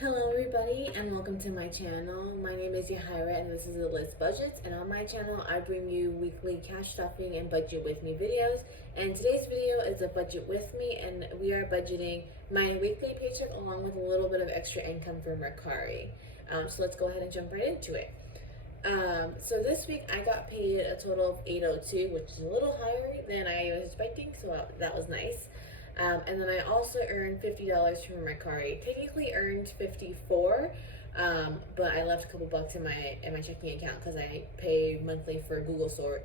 Hello everybody and welcome to my channel. My name is Yahira and this is the List Budgets, and on my channel I bring you weekly cash stuffing and budget with me videos, and today's video is a budget with me, and we are budgeting my weekly paycheck along with a little bit of extra income from Mercari. So let's go ahead and jump right into it. So this week I got paid a total of $802, which is a little higher than I was expecting, so that was nice. And then I also earned $50 from Mercari. Technically earned 54, but I left a couple bucks in my checking account because I pay monthly for Google storage.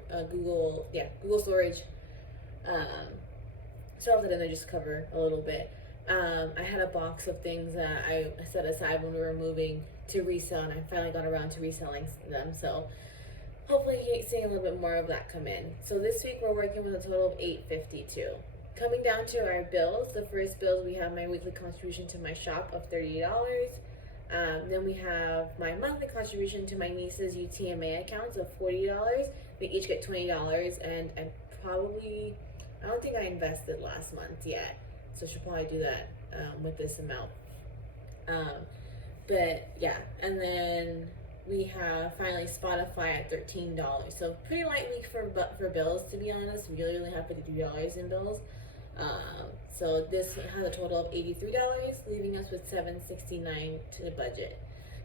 So I left it in there just to cover a little bit. I had a box of things that I set aside when we were moving to resell, and I finally got around to reselling them. So hopefully seeing a little bit more of that come in. So this week we're working with a total of $852. Coming down to our bills, the first bills, we have my weekly contribution to my shop of $30. Then we have my monthly contribution to my niece's UTMA accounts of $40. They each get $20, and I don't think I invested last month yet, so she'll probably do that with this amount. But yeah, and then we have finally Spotify at $13. So pretty light week for bills, to be honest. We really have $53 in bills. So this has a total of $83, leaving us with $769 to the budget.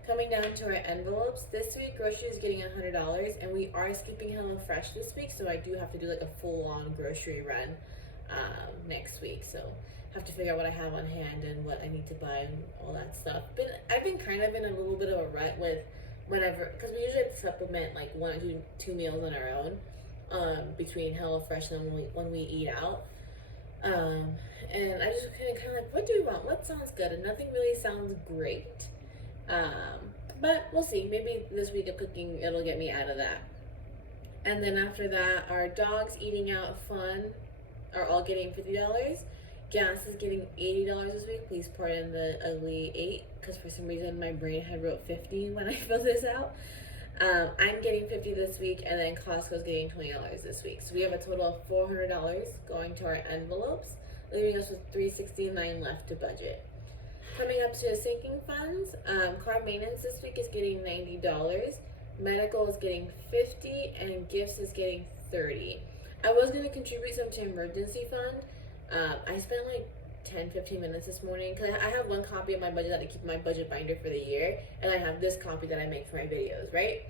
Coming down to our envelopes, this week grocery is getting $100, and we are skipping HelloFresh this week, so I do have to do like a full-on grocery run next week. So have to figure out what I have on hand and what I need to buy and all that stuff. But I've been kind of in a little bit of a rut with whenever, because we usually have to supplement like one or two meals on our own between HelloFresh and when we eat out. And I just kind of like, what do we want? What sounds good? And nothing really sounds great. But we'll see. Maybe this week of cooking, it'll get me out of that. And then after that, our dogs eating out fun are all getting $50. Gas is getting $80 this week. Please pardon the ugly 8, because for some reason my brain had wrote 50 when I filled this out. I'm getting $50 this week, and then Costco's getting $20 this week. So we have a total of $400 going to our envelopes, leaving us with $369 left to budget. Coming up to sinking funds, car maintenance this week is getting $90, medical is getting $50, and gifts is getting $30. I was going to contribute some to emergency fund. I spent like 10-15 minutes this morning because I have one copy of my budget that I keep in my budget binder for the year, and I have this copy that I make for my videos, right?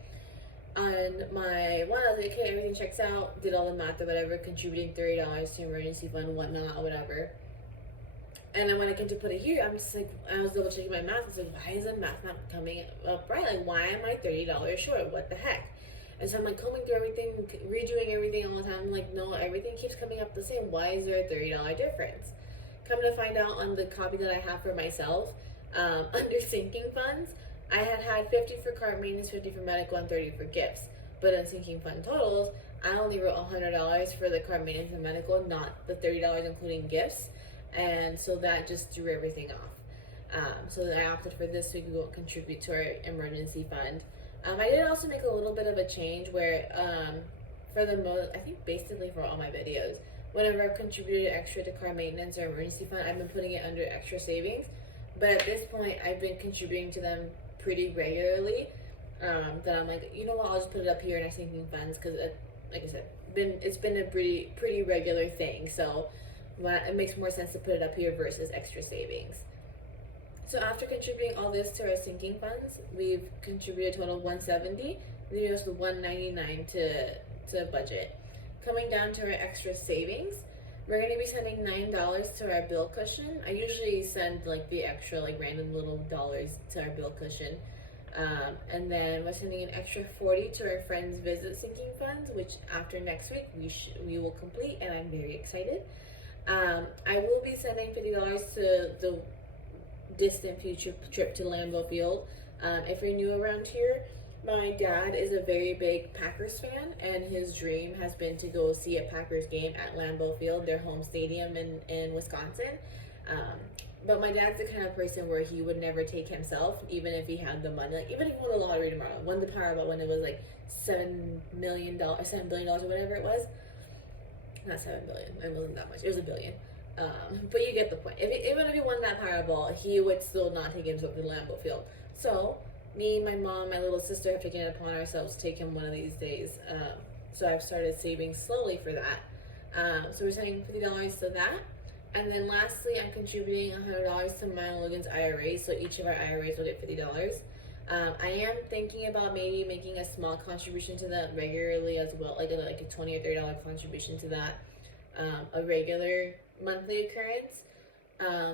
On my one, I was like, okay, everything checks out, did all the math or whatever, contributing $30 to emergency fund, whatnot, whatever. And then when I came to put it here, I'm just like, I was double checking my math. I was like, why is the math not coming up right? Like, why am I $30 short? What the heck? And so I'm like combing through everything, redoing everything all the time. I'm like, no, everything keeps coming up the same. Why is there a $30 difference? Come to find out, on the copy that I have for myself, under sinking funds, I had 50 for car maintenance, 50 for medical, and 30 for gifts. But in sinking fund totals, I only wrote $100 for the car maintenance and medical, not the $30 including gifts. And so that just threw everything off. So I opted for this week, we won't contribute to our emergency fund. I did also make a little bit of a change where, for the most, I think basically for all my videos, whenever I've contributed extra to car maintenance or emergency fund, I've been putting it under extra savings. But at this point, I've been contributing to them pretty regularly. That I'm like, you know what, I'll just put it up here in our sinking funds, because like I said, it's been a pretty regular thing. So it makes more sense to put it up here versus extra savings. So after contributing all this to our sinking funds, we've contributed a total of $170, leaving us with $199 to budget. Coming down to our extra savings, we're going to be sending $9 to our bill cushion. I usually send like the extra like random little dollars to our bill cushion. And then we're sending an extra $40 to our friends visit sinking funds, which after next week we will complete, and I'm very excited. I will be sending $50 to the distant future trip to Lambeau Field. If you're new around here, my dad is a very big Packers fan, and his dream has been to go see a Packers game at Lambeau Field, their home stadium in Wisconsin. But my dad's the kind of person where he would never take himself, even if he had the money. Like, even if he won the lottery tomorrow, won the Powerball when it was like $7 billion or whatever it was. Not $7 billion. It wasn't that much. It was $1 billion. But you get the point. Even if he won that Powerball, he would still not take himself to the Lambeau Field. So me, my mom, my little sister have taken it upon ourselves to take him one of these days. So I've started saving slowly for that. So we're sending $50 to that. And then lastly, I'm contributing $100 to mine and Logan's IRA. So each of our IRAs will get $50. I am thinking about maybe making a small contribution to that regularly as well, like a $20 or $30 contribution to that, a regular monthly occurrence.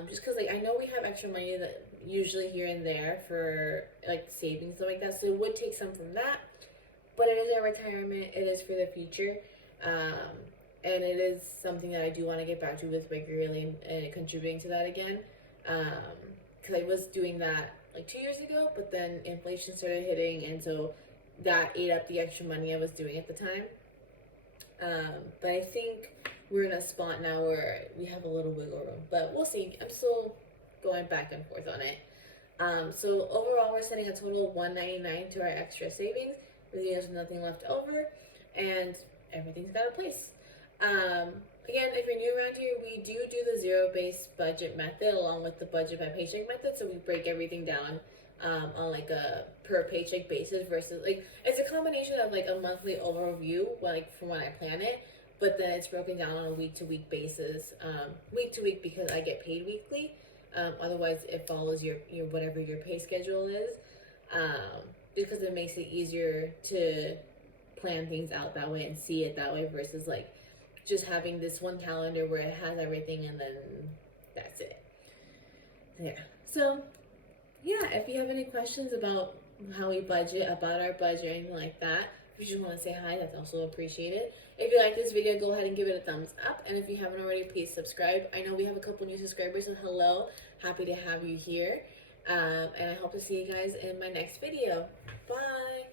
Just because like I know we have extra money that usually here and there for like savings stuff like that, so it would take some from that. But it is our retirement. It is for the future. And it is something that I do want to get back to with regularly and contributing to that again. Because I was doing that like 2 years ago, but then inflation started hitting, and so that ate up the extra money I was doing at the time. But I think we're in a spot now where we have a little wiggle room, but we'll see. I'm still going back and forth on it. So overall, we're sending a total of $199 to our extra savings. Really, there's nothing left over, and everything's got a place. Again, if you're new around here, we do the zero-based budget method along with the budget by paycheck method. So we break everything down on like a per paycheck basis versus like it's a combination of like a monthly overview, like from when I plan it, but then it's broken down on a week-to-week basis. Week to week because I get paid weekly. Otherwise, it follows your whatever your pay schedule is. Because it makes it easier to plan things out that way and see it that way versus like just having this one calendar where it has everything and then that's it. Yeah. So, yeah, if you have any questions about how we budget, about our budget, or anything like that, if you just want to say hi, that's also appreciated. If you like this video, go ahead and give it a thumbs up. And if you haven't already, please subscribe. I know we have a couple new subscribers, so hello. Happy to have you here. And I hope to see you guys in my next video. Bye.